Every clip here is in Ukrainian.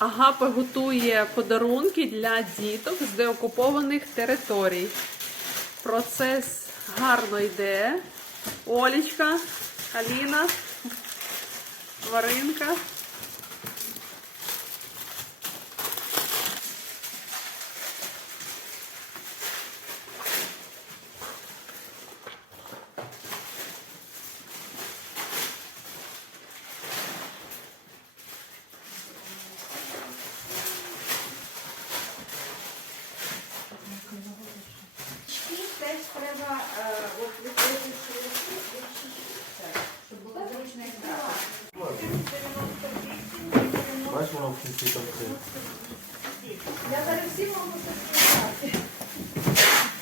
Агапа готує подарунки для діток з деокупованих територій. Процес гарно йде. Олічка, Аліна, Варинка. Теж треба е, от відкрити щоб було зручно брати. Бачиш, воно в кінці там це. Я зараз всі можу сказати.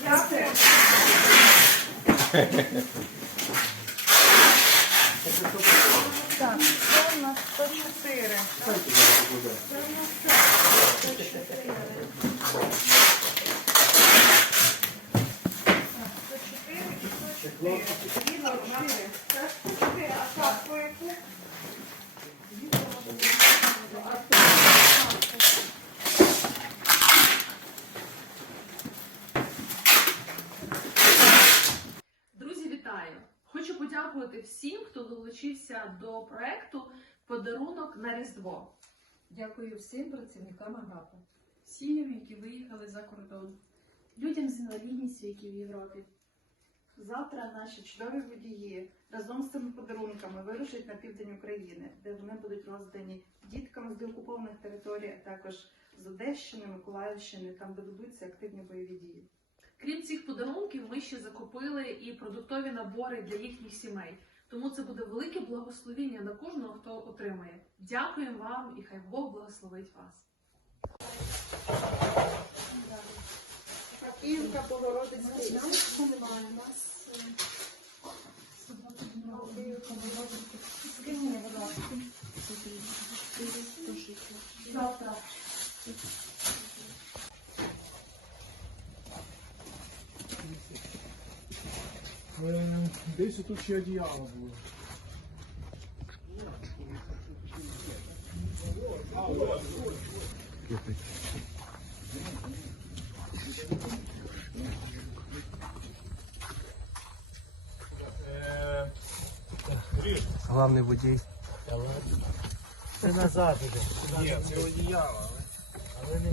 Дякую. Так, це у нас 104. Знаєте, зараз покладе. Це у нас 104. Друзі, вітаю! Хочу подякувати всім, хто долучився до проекту Подарунок на Різдво. Дякую всім працівникам АГАПа. сім'ям, які виїхали за кордон, людям з інвалідністю, які в Європі. Завтра наші чудові водії разом з цими подарунками вирушать на південь України, де вони будуть роздані діткам з деокупованих територій, а також з Одещини, Миколаївщини, там де ведуться активні бойові дії. Крім цих подарунків, ми ще закупили і продуктові набори для їхніх сімей. Тому це буде велике благословіння на кожного, хто отримає. Дякуємо вам і хай Бог благословить вас. Київка Богородицький. немає нас. Десь тут ще одіяло було. Главний водій. Це назад іде. Ні, це одіяло. Але не